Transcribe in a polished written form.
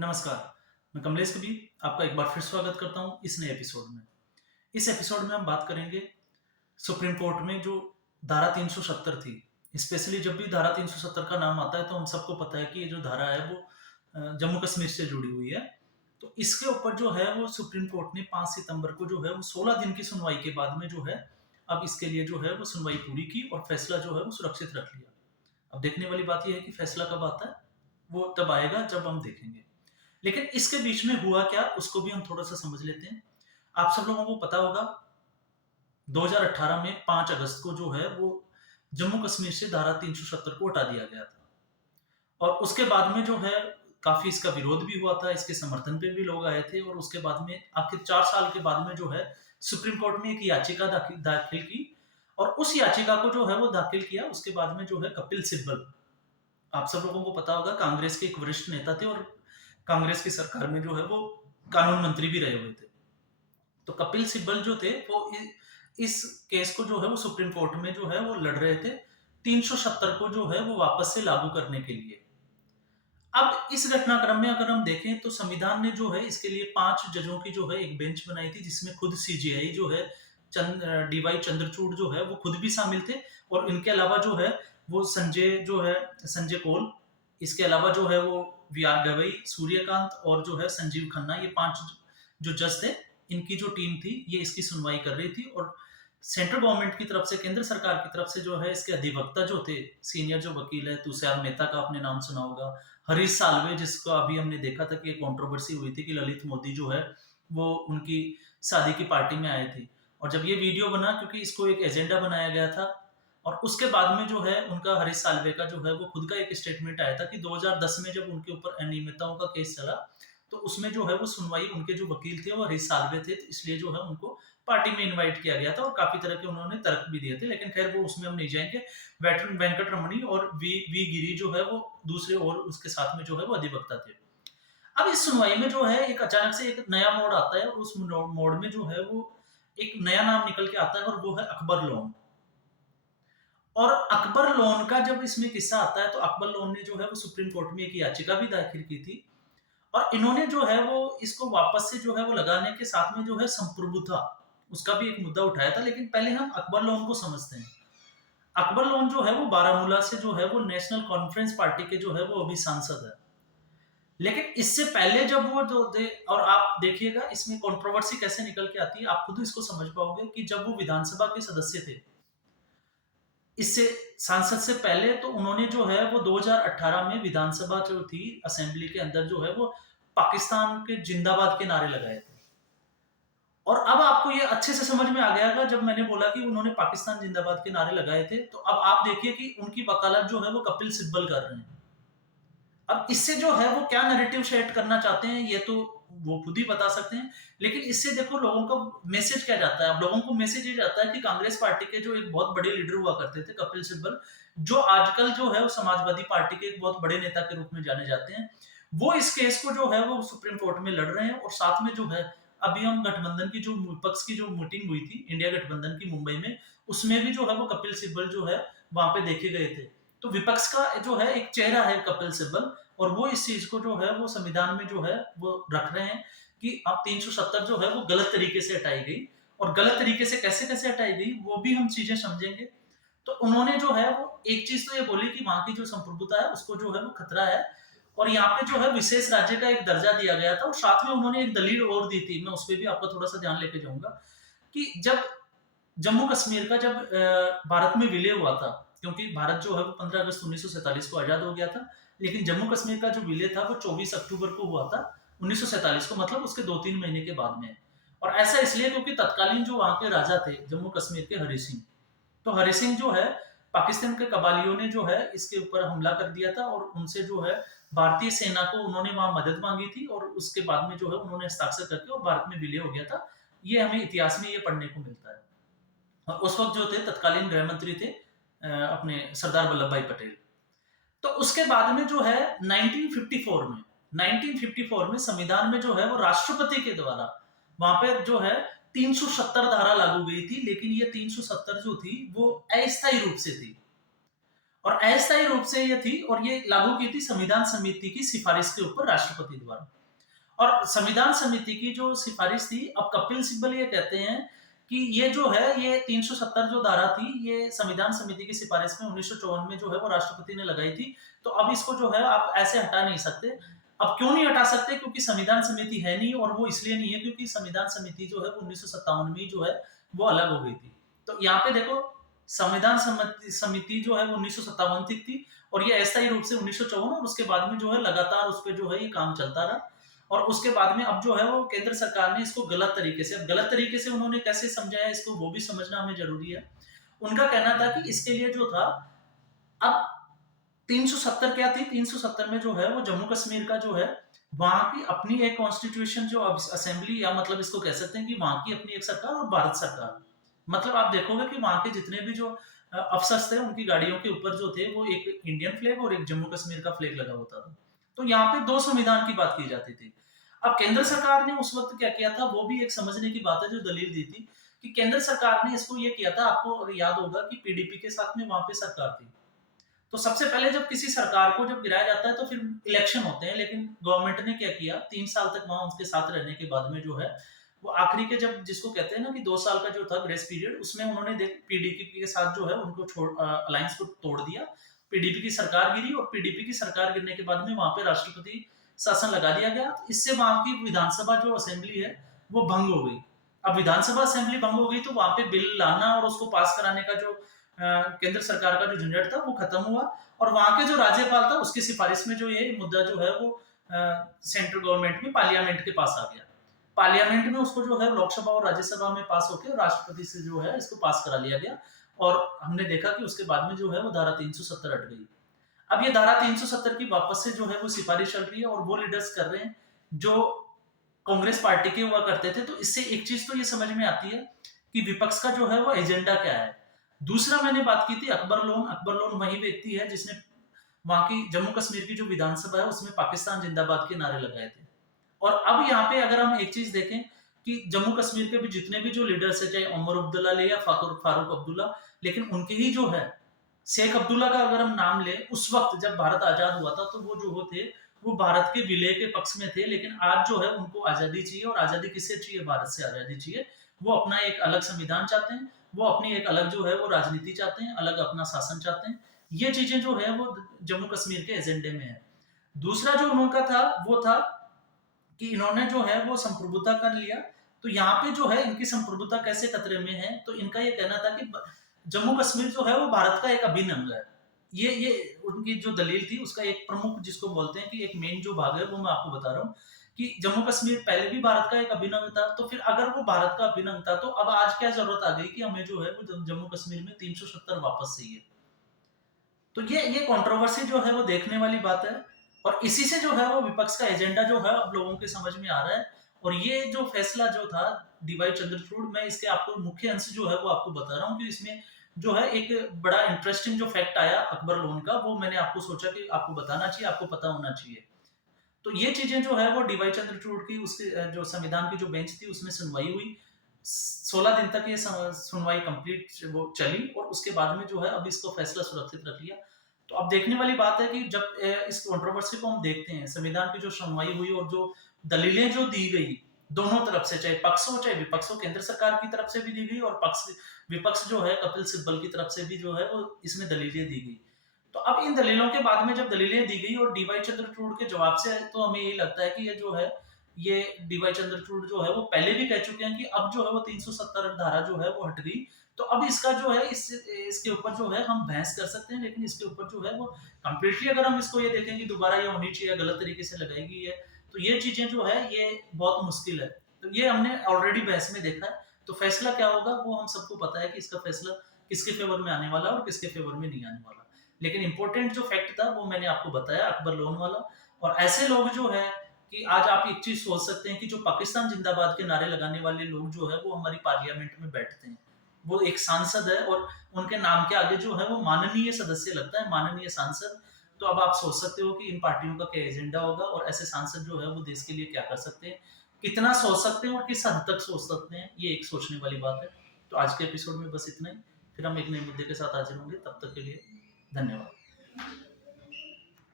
नमस्कार, मैं कमलेश कबीर आपका एक बार फिर स्वागत करता हूँ इस नए एपिसोड में। इस एपिसोड में हम बात करेंगे सुप्रीम कोर्ट में जो धारा 370 थी। स्पेशली जब भी धारा 370 का नाम आता है तो हम सबको पता है कि ये जो धारा है वो जम्मू कश्मीर से जुड़ी हुई है। तो इसके ऊपर जो है वो सुप्रीम कोर्ट ने 5 सितंबर को जो है वो 16 दिन की सुनवाई के बाद में जो है अब इसके लिए जो है वो सुनवाई पूरी की और फैसला जो है वो सुरक्षित रख लिया। अब देखने वाली बात ये है कि फैसला कब आता है, वो तब आएगा जब हम देखेंगे। लेकिन इसके बीच में हुआ क्या उसको भी हम थोड़ा-सा समझ लेते हैं। आप सब लोगों को पता होगा 2018 में 5 अगस्त को जो है वो जम्मू कश्मीर से धारा 370 को हटा दिया गया था। और उसके बाद में जो है काफ़ी इसका विरोध भी हुआ था, इसके समर्थन पे भी लोग आए थे और उसके बाद में आखिर 4 साल के बाद में जो है सुप्रीम कोर्ट में एक याचिका दाखिल की और उस याचिका को जो है वो दाखिल किया उसके बाद में जो है कपिल सिब्बल, आप सब लोगों को पता होगा कांग्रेस के एक वरिष्ठ नेता थे और कांग्रेस की सरकार में जो है वो कानून मंत्री भी रहे हुए थे। तो कपिल सिब्बल जो थे वो इस केस को जो है वो सुप्रीम कोर्ट में जो है वो लड़ रहे थे 370 को जो है वो वापस से लागू करने के लिए। अब इस घटनाक्रम में अगर हम देखें तो संविधान ने जो है इसके लिए 5 जजों की जो है एक बेंच बनाई थी जिसमें खुद सीजेआई जो है डीवाई चंद्रचूड़ जो है वो खुद भी शामिल थे और इनके अलावा जो है वो संजय कौल, इसके अलावा जो है वो वी आर गवई, सूर्यकांत और जो है संजीव खन्ना, ये 5 जो जज थे इनकी जो टीम थी ये इसकी सुनवाई कर रही थी और सेंट्रल गवर्नमेंट की तरफ से, केंद्र सरकार की तरफ से जो है इसके अधिवक्ता जो थे, सीनियर जो वकील है तुषार मेहता का आपने नाम सुना होगा, हरीश साल्वे जिसको अभी हमने देखा था कि एक कंट्रोवर्सी हुई थी कि ललित मोदी जो है वो उनकी शादी की पार्टी में आए थे और जब ये वीडियो बना क्योंकि इसको एक एजेंडा बनाया गया था और उसके बाद में जो है उनका हरीश साल्वे का जो है वो खुद का एक स्टेटमेंट आया था कि 2010 में जब उनके ऊपर अनियमितताओं का केस चला तो उसमें जो है वो सुनवाई उनके जो वकील थे वो हरीश साल्वे थे, तो इसलिए जो है उनको पार्टी में इनवाइट किया गया था और काफी तरह के उन्होंने तर्क भी दिए थे, लेकिन खैर वो उसमें हम नहीं जाएंगे। वेंकट रमणी और वी वी गिरी जो है वो दूसरे और उसके साथ में जो है वो अधिवक्ता थे। अब इस सुनवाई में जो है एक अचानक से एक नया मोड़ आता है और उस मोड़ में जो है वो एक नया नाम निकल के आता है और वो है अकबर लोन। और अकबर लोन का जब इसमें किस्सा आता है तो अकबर लोन ने जो है वो सुप्रीम कोर्ट में एक याचिका भी दाखिल की थी और इन्होंने जो है वो इसको वापस से जो है वो लगाने के साथ में जो है संप्रभुता उसका भी एक मुद्दा उठाया था, लेकिन पहले हम अकबर लोन को समझते हैं। अकबर लोन जो है वो बारामूला से जो है वो नेशनल कॉन्फ्रेंस पार्टी के जो है वो अभी सांसद है। लेकिन इससे पहले जब वो जो थे और आप देखिएगा इसमें कंट्रोवर्सी कैसे निकल के आती है, आप खुद इसको समझ पाओगे कि जब वो विधानसभा के सदस्य थे, इससे सांसद से पहले तो उन्होंने जो है वो 2018 में विधानसभा जो थी असेंबली के अंदर जो है वो पाकिस्तान के जिंदाबाद के नारे लगाए थे। और अब आपको ये अच्छे से समझ में आ गया होगा जब मैंने बोला कि उन्होंने पाकिस्तान जिंदाबाद के नारे लगाए थे, तो अब आप देखिए कि उनकी वकालत जो है वो कपिल सिब्बल कर रहे हैं। अब इससे जो है वो क्या नैरेटिव सेट करना चाहते हैं ये तो वो खुद ही बता सकते हैं, लेकिन इससे देखो लोगों को मैसेज क्या जाता है। अब लोगों को मैसेज ये जाता है कि कांग्रेस पार्टी के जो एक बहुत बड़े लीडर हुआ करते थे कपिल सिब्बल, जो आजकल जो है वो समाजवादी पार्टी के एक बहुत बड़े नेता के रूप में जाने जाते हैं, वो इस केस को जो है वो सुप्रीम कोर्ट में लड़ रहे हैं और साथ में जो है अभी हम गठबंधन की जो विपक्ष की जो मीटिंग हुई थी इंडिया गठबंधन की मुंबई में, उसमें भी जो है वो कपिल सिब्बल जो है वहां पे देखे गए थे। तो विपक्ष का जो है एक चेहरा है कपिल सिब्बल और वो इस चीज को जो है वो संविधान में जो है वो रख रहे हैं कि अब 370 जो है वो गलत तरीके से हटाई गई और गलत तरीके से कैसे कैसे हटाई गई वो भी हम चीजें समझेंगे। तो उन्होंने जो है वो एक चीज तो ये बोली कि वहां की जो संप्रभुता है उसको जो है वो खतरा है और यहाँ पे जो है विशेष राज्य का एक दर्जा दिया गया था और साथ में उन्होंने एक दलील और दी थी, मैं उस पर भी आपका थोड़ा सा ध्यान लेके जाऊंगा कि जब जम्मू कश्मीर का जब भारत में विलय हुआ था, क्योंकि भारत जो है वो 15 अगस्त 1947 को आजाद हो गया था, लेकिन जम्मू कश्मीर का जो विलय था वो 24 अक्टूबर को हुआ था 1947 को, मतलब उसके 2-3 महीने के बाद में। और ऐसा इसलिए क्योंकि तत्कालीन जो वहां के राजा थे जम्मू कश्मीर के हरि सिंह, तो हरि सिंह जो है पाकिस्तान के कबालियों ने जो है इसके ऊपर हमला कर दिया था और उनसे जो है भारतीय सेना को उन्होंने वहां मदद मांगी थी और उसके बाद में जो है उन्होंने हस्ताक्षर करके और भारत में विलय हो गया था। ये हमें इतिहास में ये पढ़ने को मिलता है। और उस वक्त जो थे तत्कालीन गृह मंत्री थे अपने सरदार वल्लभ भाई पटेल। तो उसके बाद में जो है 1954 में संविधान में जो है वो राष्ट्रपति के द्वारा वहां पे जो है 370 धारा लागू गई थी, लेकिन ये 370 जो थी वो अस्थायी रूप से थी और अस्थायी रूप से ये थी और ये लागू की थी संविधान समिति की सिफारिश के ऊपर राष्ट्रपति द्वारा। और संविधान समिति की जो सिफारिश थी, अब कपिल सिब्बल ये कहते हैं कि ये जो है ये 370 जो धारा थी ये संविधान समिति की सिफारिश में 1954 में जो है वो राष्ट्रपति ने लगाई थी। तो अब इसको जो है आप ऐसे हटा नहीं सकते। अब क्यों नहीं हटा सकते? क्योंकि संविधान समिति है नहीं, और वो इसलिए नहीं है क्योंकि संविधान समिति जो है वो 1957 में जो है वो अलग हो गई थी। तो यहाँ पे देखो, संविधान समिति जो है वो 1957 तक थी और ये अस्थायी रूप से 1954, और उसके बाद में जो है लगातार उस पे जो है ये काम चलता रहा। और उसके बाद में अब जो है वो केंद्र सरकार ने इसको गलत तरीके से, अब गलत तरीके से उन्होंने कैसे समझाया इसको वो भी समझना हमें जरूरी है। उनका कहना था कि इसके लिए जो था, अब 370 क्या थी, 370 में जो है वो जम्मू कश्मीर का जो है वहां की अपनी एक कॉन्स्टिट्यूशन जो असेंबली, या मतलब इसको कह सकते हैं कि वहां की अपनी एक सरकार और भारत सरकार। मतलब आप देखोगे कि वहां के जितने भी जो अफसर्स थे उनकी गाड़ियों के ऊपर जो थे वो एक इंडियन फ्लैग और एक जम्मू कश्मीर का फ्लैग लगा होता था। तो यहाँ पे दो संविधान की बात की जाती थी। अब केंद्र सरकार ने उस वक्त क्या किया था, वो भी एक समझने की बात है, जो दलील दी थी कि केंद्र सरकार ने इसको ये किया था, आपको अगर याद होगा कि पीडीपी के साथ में वहां पे सरकार थी। तो सबसे पहले जब किसी सरकार को जब गिराया जाता है तो फिर इलेक्शन होते हैं, लेकिन गवर्नमेंट ने क्या किया, 3 साल तक वहां उसके साथ रहने के बाद में जो है वो आखिरी के, जब जिसको कहते हैं ना कि 2 साल का जो था ग्रेस पीरियड, उसमें उन्होंने देख पीडीपी के साथ जो है उनको अलायंस को तोड़ दिया। पीडीपी की सरकार गिरी और पीडीपी की सरकार गिरने के बाद में वहां पे राष्ट्रपति शासन लगा दिया गया। तो इससे वहां की विधानसभा जो असेंबली है वो भंग हो गई। अब विधानसभा असेंबली भंग हो गई तो वहां पे बिल लाना और उसको पास कराने का जो केंद्र सरकार का जो झंझट था वो खत्म हुआ। और वहां के जो राज्यपाल था उसकी सिफारिश में जो ये मुद्दा जो है वो सेंट्रल गवर्नमेंट में पार्लियामेंट के पास आ गया। पार्लियामेंट में उसको जो है लोकसभा और राज्यसभा में पास होकर राष्ट्रपति से जो है इसको पास करा लिया गया। और हमने देखा कि उसके बाद में जो है वो धारा 370 हट गई। अब ये धारा 370 की वापस से जो है वो सिफारिश चल रही है और वो लीडर्स कर रहे हैं जो कांग्रेस पार्टी के हुआ करते थे। तो इससे एक चीज तो ये समझ में आती है कि विपक्ष का जो है वो एजेंडा क्या है। दूसरा, मैंने बात की थी अकबर लोन। अकबर लोन वही व्यक्ति है जिसने वहां की जम्मू कश्मीर की जो विधानसभा है उसमें पाकिस्तान जिंदाबाद के नारे लगाए थे। और अब यहाँ पे अगर हम एक चीज देखें कि जम्मू कश्मीर के भी जितने भी जो लीडर्स है, चाहे उमर अब्दुल्ला ले या फारूक अब्दुल्ला, लेकिन उनके ही जो है शेख अब्दुल्ला का अगर हम नाम ले, उस वक्त जब भारत आजाद हुआ था तो वो जो थे वो भारत के विलय के पक्ष में थे। लेकिन आज जो है उनको आजादी चाहिए, और आजादी किससे चाहिए? भारत से आजादी चाहिए। वो अपना एक अलग संविधान चाहते हैं, वो अपनी एक अलग जो है वो राजनीति चाहते हैं, अलग अपना शासन चाहते हैं। ये चीजें जो है वो जम्मू कश्मीर के एजेंडे में है। दूसरा जो उनका था वो था कि इन्होंने जो है वो संप्रभुता कर लिया। तो यहाँ पे जो है इनकी संप्रभुता कैसे खतरे में है, तो इनका ये कहना था कि जम्मू कश्मीर जो है वो भारत का एक अभिन्न अंग है। ये उनकी जो दलील थी उसका एक प्रमुख, जिसको बोलते हैं कि एक मेन जो भाग है, वो मैं आपको बता रहा हूँ कि जम्मू कश्मीर पहले भी भारत का एक अभिन्न अंग था। तो फिर अगर वो भारत का अभिन्न अंग था तो अब आज क्या जरूरत आ गई कि हमें जो है वो जम्मू कश्मीर में 370 वापस चाहिए। तो ये कंट्रोवर्सी जो है वो देखने वाली बात है। और इसी से जो है वो विपक्ष का एजेंडा जो है अब लोगों के समझ में आ रहा है। और ये जो फैसला जो था डीवाई चंद्रचूड़, मैं इसके आपको मुख्य अंश जो है वो आपको बता रहा हूँ कि इसमें जो है एक बड़ा इंटरेस्टिंग जो फैक्ट आया अकबर लोन का, वो मैंने आपको सोचा कि आपको बताना चाहिए, आपको पता होना चाहिए। तो ये चीजें जो है वो डीवाई चंद्रचूड़ की उसके जो संविधान की जो बेंच थी उसमें सुनवाई हुई। 16 दिन तक ये सुनवाई कंप्लीट वो चली और उसके बाद में जो है अब इसको फैसला सुरक्षित रख लिया। तो अब देखने वाली बात है कि जब इस कंट्रोवर्सी को हम देखते हैं, संविधान की जो सुनवाई हुई और जो दलीलें जो दी गई दोनों तरफ से, चाहे पक्ष हो चाहे विपक्ष हो, केंद्र सरकार की तरफ से भी दी गई और पक्ष विपक्ष जो है कपिल सिब्बल की तरफ से भी जो है वो इसमें दलीलें दी गई। तो अब इन दलीलों के बाद में जब दलीलें दी गई और डीवाई चंद्रचूड़ के जवाब से, तो हमें यही लगता है कि ये जो है ये डीवाई चंद्रचूड़ जो है वो पहले भी कह चुके हैं कि अब जो है वो 370 धारा जो है वो हट गई। तो अब इसका जो है इसके ऊपर जो है हम बहस कर सकते हैं, लेकिन इसके ऊपर जो है वो कंप्लीटली अगर हम इसको ये देखें कि दोबारा ये होनी चाहिए, गलत तरीके से लगाई गई है, तो ये चीजें जो है ये बहुत मुश्किल है। तो ये हमने ऑलरेडी बहस में देखा है। तो फैसला क्या होगा वो हम सबको पता है कि इसका फैसला किसके फेवर में आने वाला और किसके फेवर में नहीं आने वाला। लेकिन इंपॉर्टेंट जो फैक्ट था वो मैंने आपको बताया अकबर लोन वाला। और ऐसे लोग जो है कि आज आप एक चीज सोच सकते हैं कि जो पाकिस्तान जिंदाबाद के नारे लगाने वाले लोग जो है वो हमारी पार्लियामेंट में बैठते हैं। वो एक सांसद है और उनके नाम के आगे जो है वो माननीय सदस्य लगता है, माननीय सांसद। तो अब आप सोच सकते हो कि इन पार्टियों का क्या एजेंडा होगा और ऐसे सांसद जो है वो देश के लिए क्या कर सकते हैं, कितना सोच सकते हैं और किस हद तक सोच सकते हैं, ये एक सोचने वाली बात है। तो आज के एपिसोड में बस इतना ही। फिर हम एक नए मुद्दे के साथ हाजिर होंगे, तब तक के लिए धन्यवाद।